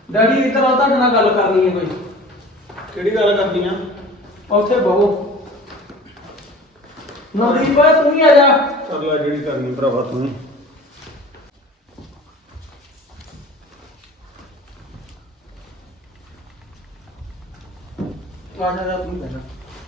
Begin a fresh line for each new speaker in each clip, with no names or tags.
Daddy ਇੱਧਰ ਆ, ਤੁਹਾਡੇ ਨਾਲ ਗੱਲ ਕਰਨੀ ਹੈ ਕੋਈ।
ਕਿਹੜੀ ਗੱਲ ਕਰਦੀ ਆ?
ਉੱਥੇ ਬਹੋ। ਨਵਦੀਪ ਓਏ ਤੂੰ ਵੀ ਆ ਜਾ।
ਕਰ ਲੈ ਜਿਹੜੀ ਕਰਨੀ ਭਰਾਵਾ ਤੂੰ।
ਆ ਜਾ ਤੂੰ ਬੈਠਾ।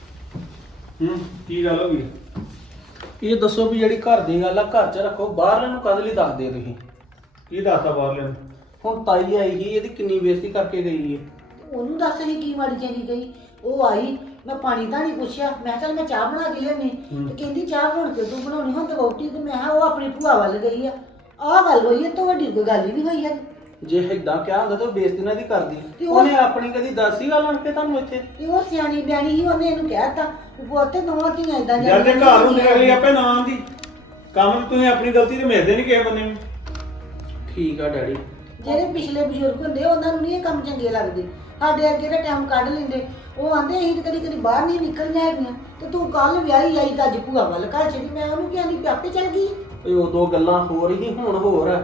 ਕੀ ਗੱਲ ਹੋ ਗਈ?
ਇਹ ਦੱਸੋ ਵੀ ਜਿਹੜੀ ਘਰ ਦੀ ਗੱਲ ਆ ਘਰ 'ਚ ਰੱਖੋ, ਬਾਹਰਲੇ ਨੂੰ ਕਦ ਲਈ ਦੱਸਦੇ ਤੁਸੀਂ?
ਕੀ ਦੱਸਦਾ ਬਾਹਰਲੇ ਨੂੰ?
ਹੁਣ ਤਾਈ ਆਈ ਸੀ, ਇਹਦੀ ਕਿੰਨੀ ਬੇਇੱਜ਼ਤੀ ਕਰਕੇ ਗਈ ਹੈ।
ਉਹਨੂੰ ਦੱਸ ਅਸੀਂ ਕੀ ਮਾੜੀ ਚੰਗੀ ਗਈ। ਉਹ ਆਈ, ਮੈਂ ਪਾਣੀ ਤਾਂ ਨਹੀਂ ਪੁੱਛਿਆ, ਮੈਂ ਚੱਲ ਮੈਂ ਚਾਹ ਬਣਾ ਕੇ ਲਿਆਉਣੀ ਤੇ ਕਹਿੰਦੀ ਚਾਹ ਹੁਣ ਕਿ ਤੂੰ ਬਣਾਉਣੀ ਹੁਣ ਤੇ ਰੋਟੀ। ਤੇ ਮੈਂ ਕਿਹਾ ਉਹ ਆਪਣੀ ਭੂਆ ਵੱਲ ਗਈ ਆ। ਆਹ ਗੱਲ ਹੋਈ ਹੈ, ਤੋਂ ਵੱਡੀ ਕੋਈ ਗੱਲ ਹੀ ਨਹੀਂ ਹੋਈ ਹੈ।
ਜੇ ਏਦਾਂ ਕਿਹਾ ਹੁੰਦਾ ਤਾਂ ਬੇਇੱਜ਼ਤੀ ਨਾ ਦੀ ਕਰਦੀ।
ਤੇ ਉਹ-
ਉਹਨੇ ਆਪਣੀ ਕਦੀ ਦੱਸੀ ਗੱਲ ਆਣ ਕੇ ਤੁਹਾਨੂੰ ਇੱਥੇ?
ਤੇ ਉਹ ਸਿਆਣੀ ਬਿਆਣੀ ਸੀ, ਉਹਨੇ ਇਹਨੂੰ ਕਹਿਤਾ ਕਿ ਪੁੱਤ ਨਵਾਂ ਧੀਆਂ ਏਦਾਂ
ਯਾਰ ਜੇ ਘਰ ਹੁੰਦੇ ਅਗਲੀ ਆਪੇ ਨਾ ਆਂਦੀ। ਕੰਮ ਤੁਸੀਂ ਆਪਣੀ ਗਲਤੀ ਤੇ ਮਿਲਦੇ ਨਹੀਂ ਕਿਸੇ ਬੰਦੇ ਨੂੰ।
ਠੀਕ ਆ ਡੈਡੀ।
ਜਿਹੜੇ ਪਿਛਲੇ ਬਜ਼ੁਰਗ ਹੁੰਦੇ ਉਹਨਾਂ ਨੂੰ ਨਹੀਂ ਇਹ ਕੰਮ ਚੰਗੇ ਲੱਗਦੇ। ਸਾਡੇ ਅੱਗੇ ਦਾ ਟਾਈਮ ਕੱਢ ਲੈਂਦੇ। ਉਹ ਆਂਦੇ ਅਸੀਂ ਤੇ ਕਦੀ ਬਾਹਰ ਨਹੀਂ ਨਿਕਲਣੀਆਂ ਹੈਗੀਆਂ ਤੇ ਤੂੰ ਕੱਲ ਵਿਆਹੀ ਆਈ ਤਾਂ ਅੱਜ ਭੂਆ ਵੱਲ ਘਰ ਚਲੀ। ਮੈਂ ਉਹਨੂੰ ਕਿਹਾ ਨਹੀਂ ਆਪੇ ਚੱਲ ਗਈ।
ਇਹ ਉਦੋਂ ਗੱਲਾਂ ਹੋਰ ਹੀ ਹੁਣ ਹੋਰ ਆ।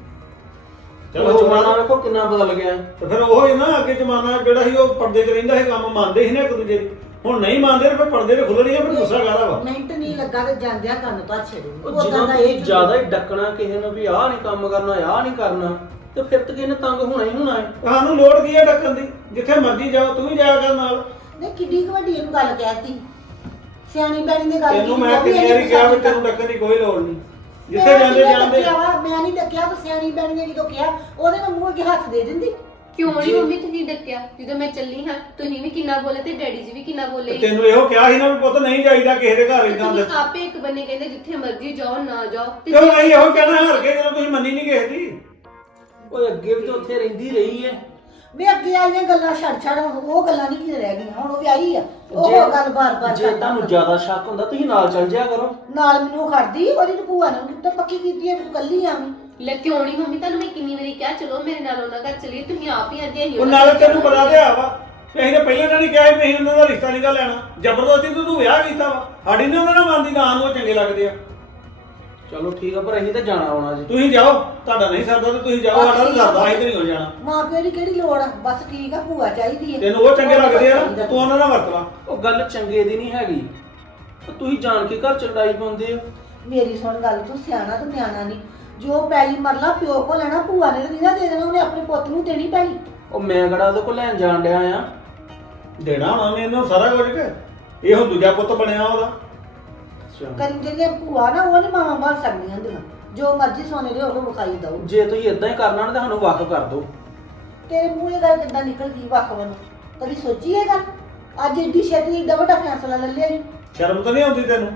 ਚਲੋ
ਚਲੋ ਜ਼ਮਾਨਾ ਵੇਖੋ ਕਿੰਨਾ ਬਦਲ ਗਿਆ।
ਤੇ ਫਿਰ ਉਹ ਹੀ ਨਾ ਅੱਗੇ ਜ਼ਮਾਨਾ ਜਿਹੜਾ ਸੀ ਉਹ ਪਰਦੇ 'ਚ ਰਹਿੰਦਾ ਸੀ, ਕੰਮ ਮੰਨਦੇ ਸੀ ਨਾ ਇੱਕ ਦੂਜੇ ਦੀ। ਹੁਣ ਨਹੀਂ ਮੰਨਦੇ ਤੇ ਫਿਰ ਪਰਦੇ 'ਤੇ ਖੁੱਲਣੀਆਂ, ਫਿਰ ਗੁੱਸਾ ਕਾਹਦਾ ਵਾ?
ਮਿੰਟ ਨਹੀਂ ਲੱਗਾ ਤੇ ਜਾਂਦਿਆਂ ਕੰਨ ਭਰ ਛੱਡੇ।
ਜਦੋਂ ਤੁਸੀਂ ਜ਼ਿਆਦਾ ਹੀ ਡੱਕਣਾ ਕਿਸੇ ਨੂੰ ਵੀ ਆਹ ਨਹੀਂ ਕੰਮ ਕਰਨਾ, ਆਹ ਨਹੀਂ ਕਰਨਾ, ਤੇ ਫਿਰ ਤਾਂ ਕਿਸੇ ਨੇ ਤੰਗ ਹੋਣਾ ਹੀ ਹੋਣਾ ਹੈ।
ਸਾਨੂੰ ਲੋੜ ਕੀ ਹੈ ਡੱਕਣ ਦੀ? ਜਿੱਥੇ ਮਰਜ਼ੀ ਜਾਓ ਤੂੰ ਵੀ ਜਾਇਆ ਕਰ ਨਾਲ।
ਨਹੀਂ ਕਿੱਡੀ ਕੁ ਵੱਡੀ ਇਹਨੂੰ ਗੱਲ ਕਹਿਤੀ। ਸਿਆਣੀ ਬੈਣੀ ਨੇ ਗੱਲ
ਤੈਨੂੰ ਮੈਂ ਕਿੰਨੀ ਵਾਰੀ ਕਿਹਾ ਵੀ ਤੈਨੂੰ ਡੱਕਣ ਦੀ ਕੋਈ ਲੋੜ ਨਹੀਂ। ਜਿੱਥੇ ਜਾਂਦੇ ਜਾਂਦੇ
ਮੈਂ ਨਹੀਂ ਡੱਕਿਆ ਤਾਂ ਸਿਆਣੀ ਬੈਣੀ ਨੇ ਜਦੋਂ ਕਿਹਾ ਉਹਦੇ ਨਾਲ ਮੂੰਹ ਅੱਗੇ ਹੱਥ ਦੇ ਦਿੰਦੀ।
ਕਿਉਂ ਨਹੀਂ ਮੰਮੀ ਤੁਸੀਂ ਡੱਕਿਆ? ਜਦੋਂ ਮੈਂ ਚੱਲੀ ਹਾਂ ਤੁਸੀਂ ਵੀ ਕਿੰਨਾ ਬੋਲੇ ਤੇ ਡੈਡੀ ਜੀ ਵੀ ਕਿੰਨਾ ਬੋਲੇ।
ਤੈਨੂੰ ਇਹੋ ਕਿਹਾ ਸੀ ਨਾ ਵੀ ਪੁੱਤ ਨਹੀਂ ਜਾਈਦਾ ਕਿਸੇ ਦੇ ਘਰ ਇਦਾਂ
ਤੁਸੀਂ ਆਪੇ ਇੱਕ ਬੰਨੇ ਕਹਿੰਦੇ ਜਿੱਥੇ ਮਰਜ਼ੀ ਜਾਓ ਨਾ ਜਾਓ
ਕਿਉਂ ਨਹੀਂ ਇਹੋ ਕਹਿਣਾ ਹਾਰ ਕੇ ਜਦੋਂ ਤੁਸੀਂ ਮੰਨੀ ਨਹੀਂ ਕਿਸੇ ਦੀ?
ਉਹ ਅੱਗੇ ਵੀ ਤਾਂ ਉੱਥੇ ਰਹਿੰਦੀ ਰਹੀ ਹੈ।
ਵੇ ਅੱਗੇ ਵਾਲੀਆਂ ਗੱਲਾਂ ਛੱਡ ਉਹ ਗੱਲਾਂ ਨਹੀਂ ਕਿਤੇ ਰਹਿ ਗਈਆਂ। ਹੁਣ ਉਹ ਵਿਆਹੀ ਆ, ਉਹ ਗੱਲ ਬਾਰ-ਬਾਰ
ਜੇ ਤੁਹਾਨੂੰ ਜ਼ਿਆਦਾ ਸ਼ੱਕ ਹੁੰਦਾ ਤੁਸੀਂ ਨਾਲ ਚੱਲ ਜਾਇਆ ਕਰੋ।
ਨਾਲ ਮੈਨੂੰ ਖੜਦੀ ਉਹਦੀ ਭੂਆ ਨੇ ਕਿਤੇ ਪੱਕੀ ਕੀਤੀ ਹੈ ਵੀ ਤੂੰ ਕੱਲੀ ਆਵੀਂ।
ਲੈ ਕਿਉਂ ਨਹੀਂ ਮੰਮੀ? ਤੁਹਾਨੂੰ ਮੈਂ ਕਿੰਨੀ ਵਾਰੀ ਕਿਹਾ ਚਲੋ ਮੇਰੇ ਨਾਲ ਉਹਨਾਂ ਘਰ ਚਲੀਏ, ਤੁਸੀਂ ਆਪ ਹੀ ਆਂਦੇ ਅਸੀਂ
ਉਹ ਨਾਲੇ ਤੈਨੂੰ ਪਤਾ ਤੇ ਆ ਵਾ ਤੇ ਅਸੀਂ ਤਾਂ ਪਹਿਲਾਂ ਤਾਂ ਨਹੀਂ ਕਿਹਾ ਸੀ ਵੀ ਅਸੀਂ ਉਹਨਾਂ ਦਾ ਰਿਸ਼ਤਾ ਨਿਕਲ ਲੈਣਾ। ਜ਼ਬਰਦਸਤੀ ਤੂੰ ਵਿਆਹ ਕੀਤਾ ਵਾ। ਸਾਡੀ ਨੇ ਉਹਨਾਂ ਨਾਲ ਮੰਨਦੀ ਨਾ ਨੂੰ ਉਹ ਚੰਗੇ ਲੱਗਦੇ ਆ।
ਚਲੋ ਠੀਕ ਆ, ਪਰ ਅਸੀਂ ਤਾਂ ਜਾਣਾ ਆਉਣਾ ਜੀ।
ਤੁਸੀਂ ਜਾਓ, ਤੁਹਾਡਾ ਨਹੀਂ ਸਰਦਾ ਤੇ ਤੁਸੀਂ ਜਾਓ, ਸਾਡਾ ਨਹੀਂ ਸਰਦਾ ਅਸੀਂ ਤੇ ਨਹੀਂ ਹੋ ਜਾਣਾ।
ਮਾਂ ਪਿਓ ਦੀ ਕਿਹੜੀ ਲੋੜ ਆ? ਬਸ ਠੀਕ ਆ, ਭੂਆ ਚਾਹੀਦੀ ਹੈ।
ਤੈਨੂੰ ਉਹ ਚੰਗੇ ਲੱਗਦੇ ਆ ਨਾ, ਤੂੰ ਉਹਨਾਂ ਨਾਲ ਵਰਤ ਲਾ।
ਉਹ ਗੱਲ ਚੰਗੇ ਦੀ ਨਹੀਂ ਹੈਗੀ, ਤੁਸੀਂ ਜਾਣ ਕੇ ਘਰ ਚ ਲੜਾਈ ਪਾਉਂਦੇ ਹੋ।
ਮੇਰੀ ਸੁਣ ਗੱਲ, ਤੂੰ ਸਿਆਣਾ ਤੇ ਨਿਆਣਾ ਨਹੀਂ। ਜੋ ਪੈਲੀ ਮਰਲਾ ਪਿਓ ਕੋ ਲੈਣਾ, ਭੂਆ ਨੇ ਤਾਂ ਨਹੀਂ ਦੇਣਾ, ਉਹਨੇ ਆਪਣੇ ਪੁੱਤ ਨੂੰ ਦੇਣੀ ਪੈਲੀ।
ਉਹ ਮੈਂ ਕਿਹੜਾ ਉਹਦੇ ਕੋਲ ਲੈਣ ਜਾਣ ਡਿਆ ਆ।
ਦੇਣਾ ਉਹਨਾਂ ਨੇ ਇਹਨੂੰ ਸਾਰਾ ਕੁਝ ਕੇ ਇਹੋ ਦੂਜਾ ਪੁੱਤ ਬਣਿਆ ਉਹਦਾ।
ਕਰੀ ਜਿਹੜੀਆਂ ਭੂਆ ਨਾ ਉਹ ਨਹੀਂ ਮਾਵਾਂ ਬਣ ਸਕਦੀਆਂ ਹੁੰਦੀਆਂ। ਜੋ ਮਰਜ਼ੀ ਸੋਨੇ ਦੇ ਉਹਨੂੰ ਵਿਖਾਈ ਦਊ।
ਜੇ ਤੁਸੀਂ ਇਦਾਂ ਹੀ ਕਰਨਾ ਨਾ ਤਾਂ ਸਾਨੂੰ ਵੱਖ ਕਰ ਦਿਓ।
ਤੇਰੇ ਮੂੰਹ ਇਹ ਗੱਲ ਕਿੱਦਾਂ ਨਿਕਲ ਗਈ ਵੱਖ ਵੱਲ? ਕਦੀ ਸੋਚੀ ਇਹ ਗੱਲ? ਅੱਜ ਏਡੀ ਛੇਤੀ ਏਡਾ ਵੱਡਾ ਫੈਸਲਾ ਲੈ ਲਿਆ ਜੀ।
ਸ਼ਰਮ ਤਾਂ ਨਹੀਂ ਆਉਂਦੀ ਤੈਨੂੰ?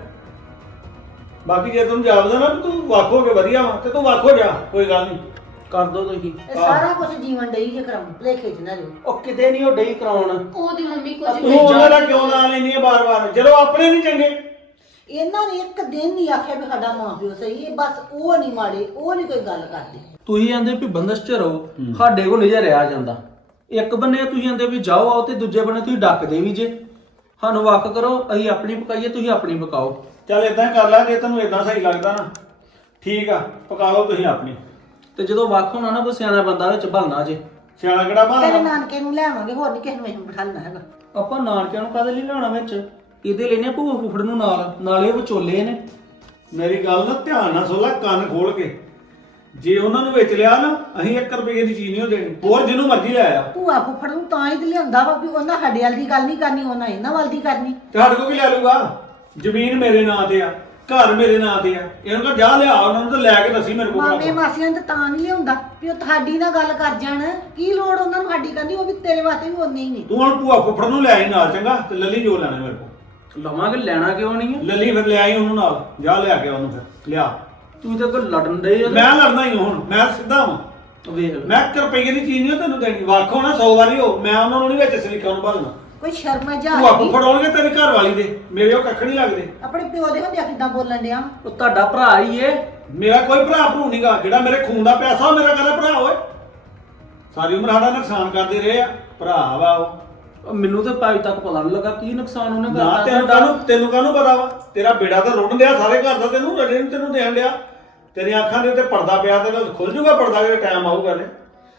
ਬਾਕੀ ਜੇ ਤੈਨੂੰ ਜਾਪਦਾ ਨਾ ਵੀ ਤੂੰ ਵੱਖ ਹੋ ਕੇ ਵਧੀਆ ਵਾ ਤੇ ਤੂੰ ਵੱਖ ਹੋ ਜਾ, ਕੋਈ ਗੱਲ ਨਹੀਂ।
ਕਰ ਦਿਓ ਤੁਸੀਂ।
ਇਹ ਸਾਰਾ ਕੁਝ ਜੀਵਨ ਡਈ ਜੇ ਕਰਾਉਂ ਭਲੇਖੇ ਚ ਨਾ ਜੋ।
ਉਹ ਕਿਤੇ ਨਹੀਂ ਉਹ ਡਈ ਕਰਾਉਣ।
ਉਹਦੀ ਮੰਮੀ ਕੁਝ
ਤੂੰ ਉਹਨਾਂ ਦਾ ਕਿਉਂ ਨਾਂ ਲੈਂਦੀ ਹੈ ਬਾਰ-ਬਾਰ ਜਦੋਂ ਆਪਣੇ ਨਹੀਂ ਚੰਗੇ?
ਇਹਨਾਂ ਨੇ ਇੱਕ ਦਿਨ ਨਹੀਂ ਆਖਿਆ ਵੀ ਸਾਡਾ ਮਾਂ ਪਿਓ ਸਹੀ ਹੈ। ਬਸ ਉਹ ਨਹੀਂ ਮਾੜੇ, ਉਹ ਨਹੀਂ ਕੋਈ ਗੱਲ ਕਰਦੇ।
ਤੁਸੀਂ ਆਂਦੇ ਵੀ ਬੰਦਸ਼ ਚ ਰਹੋ, ਸਾਡੇ ਕੋਲ ਨਹੀਂ ਰਿਹਾ ਜਾਂਦਾ। ਇੱਕ ਬੰਨੇ ਤੁਸੀਂ ਆਂਦੇ ਵੀ ਜਾਓ ਆਓ, ਤੇ ਦੂਜੇ ਬੰਨੇ ਤੁਸੀਂ ਡੱਕਦੇ ਵੀ ਜੇ। ਸਾਨੂੰ ਵੱਖ ਕਰੋ, ਅਸੀਂ ਆਪਣੀ ਪਕਾਈਏ, ਤੁਸੀਂ ਆਪਣੀ ਪਕਾਓ।
ਚੱਲ ਇਦਾਂ ਹੀ ਕਰ ਲਾ, ਜੇ ਤੈਨੂੰ ਇਦਾਂ ਸਹੀ ਲੱਗਦਾ ਨਾ ਠੀਕ ਆ, ਪਕਾ ਲਓ ਤੁਸੀਂ ਆਪਣੀ।
ਤੇ ਜਦੋਂ ਵੱਖ ਹੋਣਾ ਨਾ ਕੋਈ ਸਿਆਣਾ ਬੰਦਾ ਵਿੱਚ ਭਲਣਾ ਜੇ।
ਸਿਆਣਾ ਕਿਹੜਾ
ਤੇਰੇ
ਬਾਹਰ?
ਨਾਨਕੇ ਨੂੰ ਲੈ ਆਵਾਂਗੇ, ਹੋਰ ਨਹੀਂ ਕਿਸੇ ਨੂੰ ਅਸੀਂ ਬਿਠਾਲਣਾ ਹੈਗਾ।
ਆਪਾਂ ਨਾਨਕਿਆਂ ਨੂੰ ਕਾਹਦੇ ਲਈ ਲਿਆਉਣਾ ਵਿੱਚ? ਇਹਦੇ ਲੈਨੇ ਭੂਆ ਫੁੱਫੜ ਨੂੰ ਨਾਲ, ਨਾਲੇ ਉਹ ਵਿਚੋਲੇ ਨੇ।
ਮੇਰੀ ਗੱਲ ਨਾ ਧਿਆਨ ਨਾਲ ਸੁਣ ਲੈ, ਕੰਨ ਖੋਲ ਕੇ। ਜੇ ਉਹਨਾਂ ਨੂੰ ਵਿੱਚ ਲਿਆ ਨਾ, ਅਸੀਂ 1 ਰੁਪਏ ਦੀ ਚੀਜ਼ ਨਹੀਂ ਉਹ ਦੇਣੀ। ਹੋਰ ਜਿਹਨੂੰ ਮਰਜ਼ੀ ਲੈ ਆ।
ਭੂਆ ਫੁੱਫੜ ਨੂੰ ਤਾਂ ਹੀ ਤੇ ਲਿਆਂਦਾ ਵਾ ਵੀ ਉਹਨਾਂ ਸਾਡੇ ਵੱਲ ਦੀ ਗੱਲ ਨਹੀਂ ਕਰਨੀ, ਉਹਨਾਂ ਇਹਨਾਂ ਵੱਲ ਦੀ ਕਰਨੀ।
ਤੇ ਸਾਡੇ ਕੋਲ ਵੀ ਲੈ ਲੂਗਾ। ਜ਼ਮੀਨ ਮੇਰੇ ਨਾਂ ਤੇ ਆ, ਘਰ ਮੇਰੇ ਨਾਂ ਤੇ ਆ। ਇਹਨੂੰ ਕਹ ਜਾ ਲਿਆ ਉਹਨਾਂ ਨੂੰ ਤੇ ਲੈ ਕੇ ਦੱਸੀ ਮੇਰੇ ਕੋਲ।
ਮਾਮੇ ਮਾਸੀਆਂ ਤੇ ਤਾਂ ਨਹੀਂ ਲਿਆਉਂਦਾ ਵੀ ਉਹ ਤੁਹਾਡੀ ਨਾਲ ਗੱਲ ਕਰ ਜਾਣ। ਕੀ ਲੋੜ ਉਹਨਾਂ ਨੂੰ ਸਾਡੀ ਕਰਨੀ? ਉਹ ਵੀ ਤੇਰੇ ਵਾਸਤੇ ਵੀ ਉਨੇ ਹੀ ਨੇ।
ਤੂੰ ਹੁਣ ਭੂਆ ਫੁੱਫੜ ਨੂੰ ਲੈ ਆਈ ਨਾਲ, ਚੰਗਾ? ਤੇ ਲੱਲੀ ਜੋ ਲੈਣਾ ਮੇਰੇ ਕੋਲ।
ਲਵਾਂਗੇ, ਲੈਣਾ ਕਿਉਂ ਨਹੀਂ ਹੈ?
ਲੱਲੀ ਫਿਰ ਲੈ ਆਈ ਉਹਨੂੰ ਨਾਲ, ਜਾ ਲਿਆ ਕੇ ਉਹਨੂੰ ਫਿਰ ਲਿਆ।
ਤੂੰ ਤਾਂ ਕੋਈ ਲੜਨ ਦੇ।
ਮੈਂ ਲੜਨਾ ਹੀ ਹੁਣ, ਮੈਂ ਸਿੱਧਾ ਹਾਂ।
ਵੇਖ
ਮੈਂ 1 ਰੁਪਏ ਦੀ ਚੀਜ਼ ਨਹੀਂ ਤੈਨੂੰ ਦੇਣੀ। ਵੱਖ ਹੋਣਾ 100 ਵਾਰੀ ਹੋ, ਮੈਂ ਉਹਨਾਂ ਨੂੰ ਨਹੀਂ ਵਿੱਚ ਸਰੀਕਾਂ ਨੂੰ ਭਾਲਣਾ।
ਕੋਈ ਸ਼ਰਮ ਜਾ
ਭੂਆ ਫੁੱਫੜ ਆਉਣਗੇ ਤੇਰੀ ਘਰ ਵਾਲੀ ਦੇ, ਮੇਰੇ ਉਹ ਕੱਖ ਨਹੀਂ ਲੱਗਦੇ।
ਆਪਣੇ ਪਿਓ ਦੇ ਹੁੰਦਿਆਂ ਕਿੱਦਾਂ ਬੋਲਣ ਡਿਆ?
ਉਹ ਤੁਹਾਡਾ ਭਰਾ ਹੀ ਏ।
ਮੇਰਾ ਕੋਈ ਭਰਾ ਭਰੂ ਨਹੀਂਗਾ। ਜਿਹੜਾ ਮੇਰੇ ਖੂਨ ਦਾ ਪਿਆਸਾ ਉਹ ਮੇਰਾ ਕਹਿੰਦਾ ਭਰਾ ਓਏ। ਸਾਰੀ ਉਮਰ ਸਾਡਾ ਨੁਕਸਾਨ ਕਰਦੇ ਰਹੇ ਆ, ਭਰਾ ਵਾ ਉਹ।
ਮੈਨੂੰ ਤਾਂ ਭਾਈ ਤੱਕ ਪਤਾ ਨਹੀਂ ਲੱਗਾ ਕੀ ਨੁਕਸਾਨ ਉਹਨੇ
ਨਾ ਤੈਨੂੰ ਕਾਹਨੂੰ ਪਤਾ ਵਾ? ਤੇਰਾ ਬੇੜਾ ਤਾਂ ਰੁੜਨ ਡਿਆ ਸਾਰੇ ਘਰ ਦਾ, ਤੈਨੂੰ ਰੜੇ ਨੂੰ ਤੈਨੂੰ ਦੇਣ ਡਿਆ। ਤੇਰੀਆਂ ਅੱਖਾਂ ਦੇ ਉੱਤੇ ਪਰਦਾ ਪਿਆ, ਤੇ ਖੁੱਲ ਜੂਗਾ ਪਰਦਾ ਜਦੋਂ ਟਾਈਮ ਆਊਗਾ ਨੇ।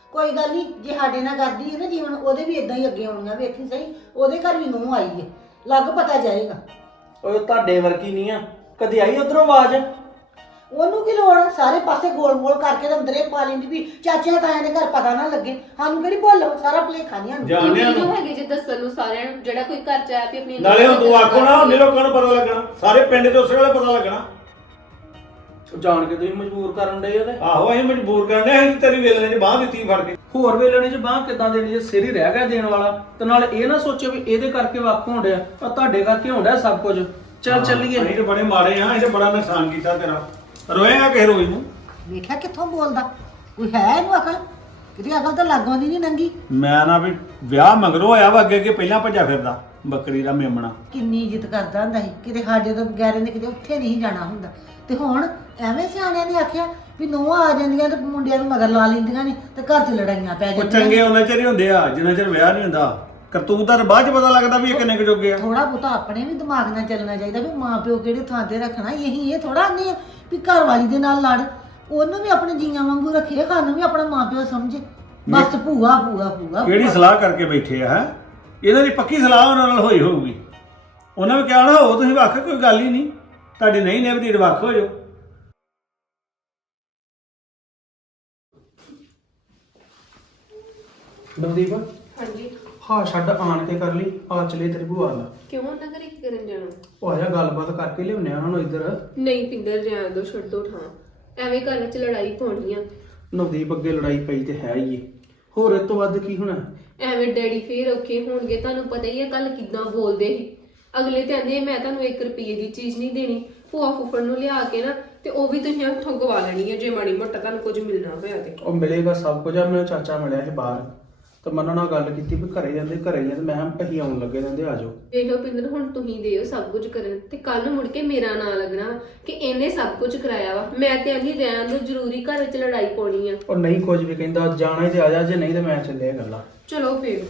ਕੋਈ ਗੱਲ ਨਹੀਂ, ਜੇ ਸਾਡੇ ਨਾਲ ਕਰਦੀ ਹੈ ਨਾ ਜੀਵਨ, ਉਹਦੇ ਵੀ ਇਦਾਂ ਹੀ ਅੱਗੇ ਆਉਣੀਆਂ, ਵੇਖੀ ਸਹੀ ਉਹਦੇ ਘਰ ਵੀ ਨੂੰਹ ਆਈ ਹੈ, ਲੱਗ ਪਤਾ ਜਾਏਗਾ।
ਓਏ ਤੁਹਾਡੇ ਵਰਗੀ ਨਹੀਂ ਆ, ਕਦੀ ਆਈ ਉਧਰੋਂ ਆਵਾਜ਼?
ਉਹਨੂੰ ਕੀ ਲੋੜ ਆ? ਸਾਰੇ ਪਾਸੇ ਗੋਲ-ਮੋਲ ਕਰਕੇ ਤੇ ਅੰਦਰੇ ਪਾ ਲੈਂਦੀ ਵੀ ਚਾਚਿਆਂ ਤਾਇਆਂ ਦੇ ਘਰ ਪਤਾ ਨਾ ਲੱਗੇ। ਸਾਨੂੰ ਕਿਹੜੀ ਭੁੱਲ ਵਾ? ਸਾਰਾ ਭੁਲੇਖਾ ਨਹੀਂ ਸਾਨੂੰ।
ਜਾਣਿਆ
ਤੁਸੀਂ
ਨੂੰ
ਹੈਗੇ ਜੇ ਦੱਸਣ ਨੂੰ ਸਾਰਿਆਂ ਨੂੰ, ਜਿਹੜਾ ਕੋਈ ਘਰ ਚ ਆਇਆ ਵੀ ਆਪਣੀ
ਨਾਲੇ ਹੁਣ ਤੂੰ ਆਖੋ ਨਾ, ਉਹਨੇ ਲੋਕਾਂ ਨੂੰ ਪਤਾ ਲੱਗਣਾ, ਸਾਰੇ ਪਿੰਡ 'ਚ ਉਸੇ ਵੇਲੇ ਪਤਾ ਲੱਗਣਾ।
ਜਾਣ ਕੇ ਤੁਸੀਂ ਮਜਬੂਰ ਕਰਨ ਡਏ ਉਹਦੇ।
ਆਹੋ ਅਸੀਂ ਮਜਬੂਰ ਕਰਨੇ, ਅਸੀਂ ਤੇਰੀ ਵੇਲਣੇ 'ਚ ਬਾਂਹ ਦਿੱਤੀ ਫੜ ਕੇ।
ਹੋਰ ਵੇਲਣੇ 'ਚ ਬਾਂਹ ਕਿੱਦਾਂ ਦੇਣੀ ਜੇ ਸਿਰ ਹੀ ਰਹਿ ਗਿਆ ਦੇਣ ਵਾਲਾ? ਤੇ ਨਾਲ ਇਹ ਨਾ ਸੋਚੋ ਵੀ ਇਹਦੇ ਕਰਕੇ ਵੱਖ ਹੋਣ ਡਿਆ, ਆ ਤੁਹਾਡੇ ਕਰਕੇ ਹੋਣ ਡਿਆ ਸਭ ਕੁਝ। ਚੱਲ ਚੱਲੀਏ।
ਅਸੀਂ ਤੇ ਬੜੇ ਮਾੜੇ ਆ, ਅਸੀਂ ਤੇ ਬੜਾ ਨੁਕਸਾਨ ਕੀਤਾ ਤੇਰਾ। ਰੋਏਗਾ ਕਿਸੇ ਰੋਜ਼ ਨੂੰ।
ਵੇਖਿਆ ਕਿੱਥੋਂ ਬੋਲਦਾ, ਕੋਈ ਹੈ ਇਹਨੂੰ ਅਕਲ? ਕਿਤੇ ਅਕਲ ਤਾਂ ਲਾਗੋਂ ਦੀ ਨਹੀਂ ਨੰਗੀ।
ਮੈਂ ਨਾ ਵੀ ਵਿਆਹ ਮਗਰੋਂ ਹੋਇਆ ਵਾ, ਅੱਗੇ ਅੱਗੇ ਪਹਿਲਾਂ ਭੱਜਾ ਫਿਰਦਾ ਬੱਕਰੀ ਦਾ ਮੇਮਣਾ।
ਕਿੰਨੀ ਇੱਜ਼ਤ ਕਰਦਾ ਹੁੰਦਾ ਸੀ, ਕਿਤੇ ਸਾਡੇ ਤੋਂ ਬਗੈਰ ਨੇ ਕਿਤੇ ਉੱਥੇ ਨਹੀਂ ਜਾਣਾ ਹੁੰਦਾ। ਤੇ ਹੁਣ ਐਵੇਂ ਸਿਆਣਿਆਂ ਨੇ ਆਖਿਆ ਵੀ ਨੂੰਹਾਂ ਆ ਜਾਂਦੀਆਂ ਤੇ ਮੁੰਡਿਆਂ ਨੂੰ ਮਗਰ ਲਾ ਲੈਂਦੀਆਂ ਨੇ ਤੇ ਘਰ 'ਚ ਲੜਾਈਆਂ ਪੈ
ਉਹ
ਜਾਂਦੀਆਂ
ਚੰਗੇ ਉਹਨਾਂ ਚਿਰ ਹੀ ਹੁੰਦੇ ਆ ਜਿੰਨਾ ਚਿਰ ਵਿਆਹ ਨਹੀਂ ਹੁੰਦਾ। ਕਰਤੂਤ ਦਾ ਬਾਅਦ ਚ ਪਤਾ ਲੱਗਦਾ ਵੀ ਇਹ ਕਿੰਨੇ ਕੁ ਜੋਗੇ ਆ।
ਥੋੜਾ ਬਹੁਤਾ ਆਪਣੇ ਵੀ ਦਿਮਾਗ ਨਾਲ ਚੱਲਣਾ ਚਾਹੀਦਾ ਵੀ ਮਾਂ ਪਿਓ ਕਿਹੜੇ ਥਾਂ ਤੇ ਰੱਖਣਾ। ਇਹੀ ਇਹ ਥੋੜਾ ਨਹੀਂ ਵੀ ਘਰ ਵਾਲੀ ਦੇ ਨਾਲ ਲੜ, ਉਹਨੂੰ ਵੀ ਆਪਣੇ ਜੀਆਂ ਵਾਂਗੂ ਰੱਖੇ, ਸਾਨੂੰ ਵੀ ਆਪਣਾ ਮਾਂ ਪਿਓ ਸਮਝੇ। ਬਸ ਭੂਆ ਭੂਆ ਭੂਆ
ਕਿਹੜੀ ਸਲਾਹ ਕਰਕੇ ਬੈਠੇ ਆ ਹੈ? ਇਹਨਾਂ ਦੀ ਪੱਕੀ ਸਲਾਹ ਉਹਨਾਂ ਨਾਲ ਹੋਈ ਹੋਊਗੀ। ਉਹਨਾਂ ਵੀ ਕਿਹਾ ਨਾ ਹੋ ਤੁਸੀਂ ਵੱਖ, ਕੋਈ ਗੱਲ ਹੀ ਨਹੀਂ, ਤੁਹਾਡੀ ਨਹੀਂ ਨਿਭਦੀ ਵੱਖ ਹੋ ਜਾਓ।
ਨਵਦੀਪ
ਹਾਂਜੀ
ਹਾਂ ਛੱਡ, ਆਣ ਕੇ ਕਰ ਲਈ। ਆ ਚਲੇ ਤੇਰੀ ਭੂਆ ਨਾਲ।
ਕਿਉਂ ਉਹਨਾਂ ਘਰੇ ਕੀ ਕਰਨ ਜਾਣਾ?
ਉਹ ਆਇਆ ਗੱਲਬਾਤ ਕਰਕੇ ਲਿਆਉਣੇ ਉਹਨਾਂ ਨੂੰ ਇੱਧਰ।
ਨਹੀਂ ਪਿੰਦਰ ਰਹਿਣ ਦੋ, ਛੱਡ ਦੋ ਠਾਂ, ਐਵੇਂ ਘਰ ਵਿੱਚ ਲੜਾਈ ਪਾਉਣੀ ਆ।
ਨਵਦੀਪ ਅੱਗੇ ਲੜਾਈ ਪਈ ਤੇ ਹੈ ਹੀ ਏ, ਹੋਰ ਇਸ ਤੋਂ ਵੱਧ ਕੀ ਹੋਣਾ?
ਐਵੇਂ ਡੈਡੀ ਫੇਰ ਔਖੇ ਹੋਣਗੇ। ਤੁਹਾਨੂੰ ਪਤਾ ਹੀ ਹੈ ਕੱਲ ਕਿੱਦਾਂ ਬੋਲਦੇ ਸੀ। ਅਗਲੇ ਤੇ ਆਂਦੇ ਮੈਂ ਤੁਹਾਨੂੰ 1 ਰੁਪਏ ਦੀ ਚੀਜ਼ ਨਹੀਂ ਦੇਣੀ, ਭੂਆ ਫੁੱਫੜ ਨੂੰ ਲਿਆ ਕੇ ਨਾ ਤੇ ਉਹ ਵੀ ਤੁਸੀਂ ਹੱਥੋਂ ਗਵਾ ਲੈਣੀ ਹੈ ਜੇ ਮਾੜੀ ਮੋਟਾ ਤੁਹਾਨੂੰ ਕੁਝ ਮਿਲਣਾ ਹੋਇਆ ਤੇ।
ਉਹ ਮਿਲੇਗਾ ਸਭ ਕੁਝ ਆ। ਮੈਨੂੰ ਚਾਚਾ ਮਿਲਿਆ ਸੀ ਬਾਹਰ, ਤੇ ਮੈਂ ਉਹਨਾਂ ਨਾਲ ਗੱਲ ਕੀਤੀ ਵੀ ਘਰੇ ਜਾਂਦੇ ਮੈਂ ਕਿਹਾ ਅਸੀਂ ਆਉਣ ਲੱਗੇ ਜਾਂਦੇ ਆ ਜਾਓ।
ਦੇਖ ਲਓ ਪਿੰਦਰ, ਹੁਣ ਤੁਸੀਂ ਦਿਓ ਸਭ ਕੁਝ ਕਰਨ ਤੇ ਕੱਲ ਨੂੰ ਮੁੜ ਕੇ ਮੇਰਾ ਨਾਂ ਲੱਗਣਾ ਵਾ ਕਿ ਇਹਨੇ ਸਭ ਕੁਝ ਕਰਾਇਆ ਵਾ। ਮੈਂ ਤੇ ਆਂਦੀ ਰਹਿਣ ਨੂੰ ਜ਼ਰੂਰੀ ਘਰ ਵਿੱਚ ਲੜਾਈ ਪਾਉਣੀ ਆ।
ਉਹ ਨਹੀਂ ਕੁਝ ਵੀ ਕਹਿੰਦਾ, ਜਾਣਾ ਹੀ ਤੇ ਆ ਜਾ, ਜੇ ਨਹੀਂ ਤੇ ਮੈਂ ਚੱਲਿਆ ਗੱਲਾਂ।
ਚਲੋ ਫੇਰ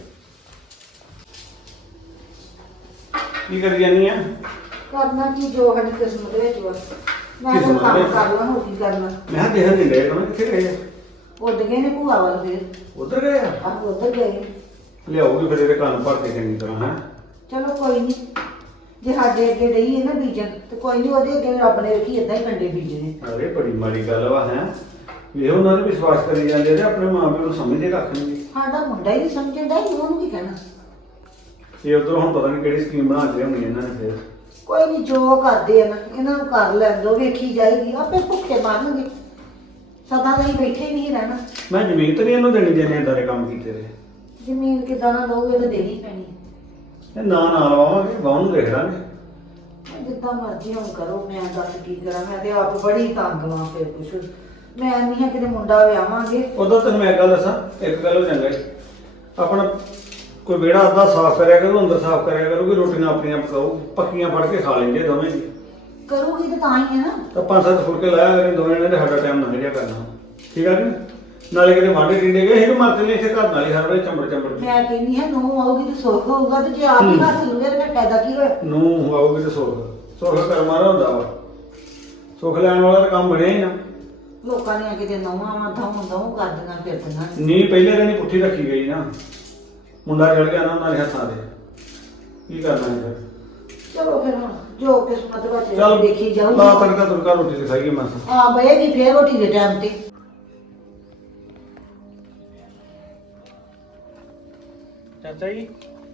ਕੀ ਕਰੀ ਜਾਨੀ ਆ?
ਕਰਨਾ ਕੀ ਜੋ ਸਾਡੀ ਕਿਸਮਤ ਵਿੱਚ ਵਾ। ਮੈਂ ਤਾਂ
ਕਿਸਮਤ
ਕੰਮ
ਵਿੱਚ?
ਕਰ ਲਾਂ, ਹੋਰ ਕੀ ਕਰਨਾ।
ਮੈਂ ਕਿਹਾ ਦੇਖ ਨਹੀਂ ਗਏ ਉਹਨਾਂ ਕਿੱਥੇ ਗਏ ਆ?
ਉੱਡ ਗਏ ਨੇ ਭੂਆ ਵੱਲ ਫੇਰ।
ਉਧਰ ਗਏ ਆ?
ਆਹ ਉੱਧਰ ਗਏ।
ਲਿਆਉਗੀ ਫਿਰ ਇਹਦੇ ਕੰਨ ਭਰ ਕੇ ਚੰਗੀ ਤਰ੍ਹਾਂ ਹੈ।
ਚਲੋ ਕੋਈ ਨਹੀਂ, ਜੇ ਸਾਡੇ ਅੱਗੇ ਰਹੀ ਹੈ ਨਾ ਬੀਜਣ ਤੇ ਕੋਈ ਨਹੀਂ, ਉਹਦੇ ਅੱਗੇ ਰੱਬ ਨੇ ਰੱਖੀ ਏਦਾਂ ਹੀ ਕੰਡੇ ਬੀਜਣੇ।
ਅਰੇ ਬੜੀ ਮਾੜੀ ਗੱਲ ਵਾ ਹੈ। ਵੀ ਉਹਨਾਂ ਨੇ ਵਿਸ਼ਵਾਸ ਕਰੀ ਜਾਂਦੇ ਤੇ ਆਪਣੇ ਮਾਂ ਪਿਓ ਨੂੰ ਸਮਝਦੇ ਕੱਖ ਨਹੀਂ।
ਸਾਡਾ ਮੁੰਡਾ ਹੀ ਨਹੀਂ ਸਮਝਦਾ, ਉਹਨੂੰ ਕੀ ਕਹਿਣਾ।
ਇਹ ਉਧਰੋਂ ਹੁਣ ਪਤਾ ਨਹੀਂ ਕਿਹੜੀ ਸਕੀਮ ਬਣਾ ਕੇ ਹੋਣੀ ਇਹਨਾਂ ਨੇ ਫਿਰ।
ਕੋਈ ਨਹੀਂ, ਜੋ ਕਰਦੇ ਆ ਨਾ ਇਹਨਾਂ ਨੂੰ ਕਰ ਲੈਣ ਦੋ, ਵੇਖੀ ਜਾਏਗੀ, ਆਪੇ ਭੁੱਖੇ ਮਰਨਗੇ। ਸਦਾ ਤਾਂ ਹੀ ਬੈਠੇ ਹੀ ਨਹੀਂ ਰਹਿਣਾ।
ਮੈਂ ਜ਼ਮੀਨ ਤੇ ਨਹੀਂ ਇਹਨੂੰ ਦੇਣੀ ਜਿੰਨੇ ਇਦਾਂ ਕੰਮ ਕੀਤੇ ਦੇ।
ਜ਼ਮੀਨ ਕਿੱਦਾਂ ਨਾ ਲਓਗੇ ਤਾਂ ਦੇਣੀ ਪੈਣੀ ਹੈ।
ਇਹ ਨਾ ਲਵਾਵਾਂਗੇ, ਬਾਹਰ ਨੂੰ ਦੇਖ ਲਾਂਗੇ।
ਜਿੱਦਾਂ ਮਰਜ਼ੀ ਹੁਣ ਕਰੋ, ਮੈਂ ਦੱਸ ਕੀ ਕਰਾਂ। ਮੈਂ ਤੇ ਆਪ ਬੜੀ ਤੰਗ ਵਾਂ। ਫਿਰ ਕੁਛ ਮੈਂ ਨਹੀਂ ਹੈ ਕਿਤੇ ਮੁੰਡਾ ਵਿਆਹਾਂਗੇ।
ਉਦੋਂ ਤੈਨੂੰ ਮੈਂ ਗੱਲ ਦੱਸਾਂ, ਇੱਕ ਗੱਲ ਹੋ ਚੰਗਾ ਈ। ਆਪਣਾ ਕੋਈ ਵਿਹੜਾ ਅੱਧਾ ਸਾਫ਼ ਕਰਿਆ ਕਰੂ, ਅੰਦਰ ਸਾਫ਼ ਕਰਿਆ ਕਰੂਗੀ, ਰੋਟੀਆਂ ਆਪਣੀਆਂ ਪਕਾਊ, ਪੱਕੀਆਂ ਫੜ ਕੇ ਖਾ ਲੈਂਦੇ ਦੋਵੇਂ ਜੀ।
ਕਰੂਗੀ ਤਾਂ ਤਾਂ ਹੀ ਹੈ ਨਾ।
ਤਾਂ 5-7 ਫੁਲਕੇ ਲਾਇਆ ਕਰੇ ਦੋਵੇਂ ਨੇ, ਤੇ ਸਾਡਾ ਟਾਈਮ ਲੰਘ ਜਿਆ ਕਰਨਾ। ਠੀਕ ਆ ਜੀ? ਨਾਲੇ ਕਿਤੇ ਵਾਂਢੇ ਟਿੰਡੇ ਗਏ ਇਹਨੂੰ ਮਾਰ ਚਲੇ ਇੱਥੇ ਘਰ ਨਾਲ ਹੀ ਹਰ ਵੇਲੇ ਚੰਬੜ ਚੰਬੜ ਕੇ।
ਮੈਂ ਕਹਿੰਦੀ ਹਾਂ ਨੂੰ ਆਊਗੀ ਤੇ ਸੁੱਖ ਹੋਊਗਾ, ਤੇ ਜੇ ਆਪ ਹੀ ਹੱਥ ਲੂਗੇ ਤੇ ਫਿਰ ਫਾਇਦਾ ਕੀ ਹੋਇਆ।
ਨੂੰ ਆਉਗੇ ਤੇ ਸੁੱਖ ਕਰ ਮਾਰਾ ਹੁੰਦਾ ਵਾ। ਸੁੱਖ ਲੈਣ ਵਾਲਾ ਤਾਂ ਕੰਮ ਬਣਿਆ ਹੀ ਨਾ।
ਲੋਕਾਂ ਨੇ ਕਿਤੇ ਨਵਾਂ ਦਊ ਕਰਦੀਆਂ ਫਿਰਦੀਆਂ।
ਨੀ ਪਹਿਲੇ ਦਿਨ ਹੀ ਪੁੱਠੀ ਰੱਖੀ ਗਈ ਨਾ, ਮੁੰਡਾ ਚੜ ਗਿਆ ਨਾ ਉਹਨਾਂ ਦੇ ਹੱਥਾਂ ਦੇ। ਕੀ ਕਰਨਾ ਹੈ ਫਿਰ?
ਚਲੋ ਫਿਰ ਹੁਣ ਜੋ ਕਿਸਮਤ ਵਿੱਚ
ਚੱਲ
ਦੇਖੀ ਜਾਊਗੀ।
ਲਾ ਤੜਕਾ ਤੁਰਕਾ ਰੋਟੀ ਤੇ ਖਾਈਏ ਮਾਸਾ।
ਆ ਬਏਗੀ ਫੇਰ ਰੋਟੀ ਦੇ ਟਾਈਮ ਤੇ।
ਚਾਚਾ ਜੀ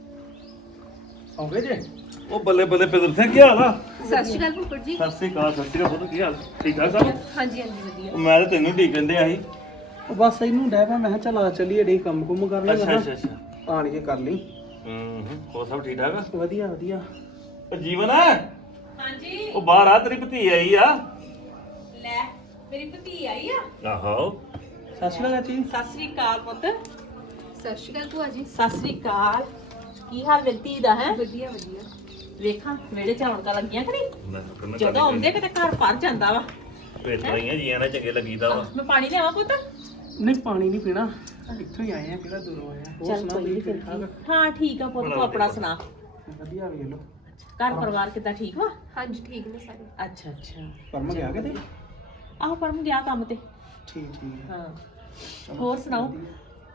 ਆਉਂਗੇ ਜੇ?
ਉਹ ਬੱਲੇ ਬੱਲੇ ਪਿੰਦਰ ਸਿੰਘ ਕੀ ਹਾਲ ਆ?
ਸਤਿ ਸ਼੍ਰੀ ਅਕਾਲ ਫੁੱਫੜ ਜੀ।
ਸਤਿ ਸ੍ਰੀ ਅਕਾਲ ਪੁੱਤ, ਕੀ ਹਾਲ? ਠੀਕ ਠਾਕ ਸਭ?
ਹਾਂਜੀ ਹਾਂਜੀ ਵਧੀਆ।
ਉਹ ਮੈਂ ਤਾਂ ਤੈਨੂੰ ਢੀਕ ਲੈਂਦੇ ਆ ਸੀ।
ਉਹ ਬਸ ਇਹਨੂੰ ਡੈ ਪਿਆ, ਮੈਂ ਕਿਹਾ ਚੱਲ ਆ ਚੱਲੀਏ ਡੇ ਕੰਮ ਕੁੰਮ ਕਰ ਲੈਂਦਾ।
ਅੱਛਾ
ਆਣ ਕੇ ਕਰ ਲਈ।
ਹੋਰ ਸਭ ਠੀਕ ਠਾਕ ਆ?
ਵਧੀਆ ਵਧੀਆ।
ਉਹ ਜੀਵਨ ਹੈ?
ਹਾਂਜੀ
ਉਹ ਬਾਹਰ ਆ, ਤੇਰੀ ਭਤੀ ਆਈ ਆ।
ਲੈ ਮੇਰੀ ਭਤੀ ਆਈ ਆ।
ਆਹੋ।
ਸਤਿ ਸ਼੍ਰੀ ਅਕਾਲ ਜੀ।
ਸਤਿ ਸ੍ਰੀ ਅਕਾਲ ਪੁੱਤ।
ਸਤਿ ਸ਼੍ਰੀ ਅਕਾਲ ਭੂਆ ਜੀ।
ਸਤਿ ਸ੍ਰੀ ਅਕਾਲ। ਕੀ ਹਾਲ ਮੇਰੀ ਧੀ ਦਾ ਹੈ?
ਵਧੀਆ ਵਧੀਆ।
ਵੇਖਾਂ ਵਿਹੜੇ ਚ ਰੌਣਕਾਂ ਲੱਗੀਆਂ ਕਿ ਨਹੀਂ? ਜਦੋਂ ਆਉਂਦੇ ਕਿਤੇ ਘਰ ਭਰ ਜਾਂਦਾ ਵਾ।
ਭੇਟ ਲਈਆਂ ਜੀਆਂ ਨਾਲ ਚੰਗੇ ਲੱਗੀਦਾ ਵਾ।
ਮੈਂ ਪਾਣੀ ਲਿਆਵਾਂ ਪੁੱਤ?
ਨਹੀਂ ਪਾਣੀ ਨਹੀਂ ਪੀਣਾ, ਇੱਥੋਂ ਹੀ ਆਏ ਆ, ਕਿਹੜਾ ਦੂਰੋਂ ਆਏ ਆ। ਹੋਰ
ਚੱਲ
ਸੁਣਾ
ਕੋਈ
ਤੁਸੀਂ
ਨਹੀਂ ਫਿਰ
ਠੀਕ ਠਾਕ?
ਕੀ। ਹਾਂ ਠੀਕ ਆ ਪੁੱਤ, ਤੂੰ ਆਪਣਾ ਸੁਣਾ।
ਵਧੀਆ ਵੇਖ ਲਓ।
ਘਰ ਪਰਿਵਾਰ ਕਿੱਦਾਂ ਠੀਕ ਵਾ?
ਹਾਂਜੀ ਠੀਕ ਨੇ ਸਾਰੇ।
ਅੱਛਾ ਅੱਛਾ।
ਪਰਮ ਗਿਆ ਕਿਤੇ?
ਆਹੋ ਪਰਮ ਗਿਆ ਕੰਮ ਤੇ।
ਠੀਕ ਠੀਕ ਹੈ।
ਹਾਂ
ਚਲੋ
ਹੋਰ ਸੁਣਾਓ?
ਵਧੀਆ।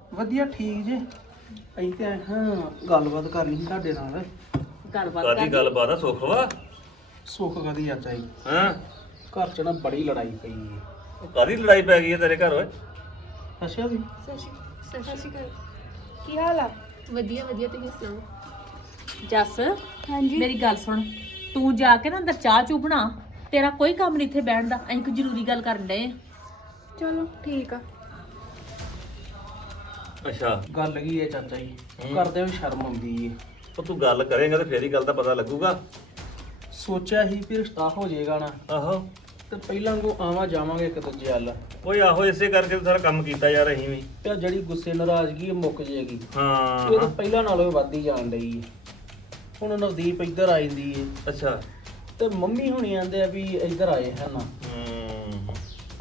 ਵਧੀਆ ਠੀਕ ਜੇ ਅਸੀਂ ਤੇ ਆਏ ਹਾਂ ਗੱਲਬਾਤ ਕਰਨੀ ਸੀ ਤੁਹਾਡੇ ਨਾਲ।
ਗੱਲਬਾਤ
ਕਾਦੀ
ਕਰਨੀ।
ਗੱਲਬਾਤ ਆ ਸੁੱਖ ਵਾ
ਸੁੱਖ ਕਦੀ ਚਾਚਾ ਜੀ
ਹਾਂ
ਘਰ 'ਚ ਨਾ ਬੜੀ ਲੜਾਈ ਪਈ ਹੈ।
ਉਹ ਕਾਦੀ ਲੜਾਈ ਪੈ ਗਈ ਹੈ ਤੇਰੇ ਘਰ ਓਏ
ਅੱਛਾ ਜੀ
ਸਤਿ ਸ਼੍ਰੀ ਅਕਾਲ।
ਕੀ ਹਾਲ ਆ?
ਵਧੀਆ ਵਧੀਆ, ਤੁਸੀਂ ਸੁਣਾਓ?
ਜੱਸ ਹਾਂਜੀ ਮੇਰੀ ਗੱਲ ਸੁਣ, ਤੂੰ ਜਾ ਕੇ ਨਾ ਅੰਦਰ ਚਾਹ ਚੂ ਬਣਾ। ਤੇਰਾ ਕੋਈ ਕੰਮ ਨਹੀਂ ਇੱਥੇ ਬਹਿਣ ਦਾ, ਅਸੀਂ ਕੋਈ ਜ਼ਰੂਰੀ ਗੱਲ ਕਰਨ ਡਏ ਆ।
ਚਲੋ ਠੀਕ ਆ।
ਅੱਛਾ
ਗੱਲ ਕੀ ਹੈ ਚਾਚਾ ਜੀ, ਕਰਦੇ ਵੀ ਸ਼ਰਮ ਆਉਂਦੀ ਏ।
ਉਹ ਤੂੰ ਗੱਲ ਕਰੇਗਾ ਤੇ ਫੇਰ ਹੀ ਗੱਲ ਦਾ ਪਤਾ ਲੱਗੂਗਾ।
ਸੋਚਿਆ ਸੀ ਵੀ ਰਿਸ਼ਤਾ ਹੋ ਜਾਏਗਾ ਨਾ,
ਆਹੋ
ਤੇ ਪਹਿਲਾਂ ਕੋ ਆਵਾਂ ਜਾਵਾਂਗੇ ਇੱਕ ਦੂਜੇ ਵੱਲ,
ਓਏ ਆਹੋ ਇਸੇ ਕਰਕੇ ਤਾਂ ਸਾਰਾ ਕੰਮ ਕੀਤਾ ਯਾਰ ਅਸੀਂ ਵੀ।
ਤੇ ਜਿਹੜੀ ਗੁੱਸੇ ਨਾਰਾਜ਼ਗੀ ਇਹ ਮੁੱਕ ਜਾਏਗੀ।
ਹਾਂ
ਇਹ ਤਾਂ ਪਹਿਲਾਂ ਨਾਲੋਂ ਵੱਧਦੀ ਜਾਣ ਡਈ ਏ। ਹੁਣ ਨਵਦੀਪ ਇੱਧਰ ਆ ਜਾਂਦੀ ਏ
ਅੱਛਾ
ਤੇ ਮੰਮੀ ਹੁਣੀ ਆਂਦੇ ਆ ਵੀ ਇੱਧਰ ਆਏ ਹਨ,
ਹੂੰ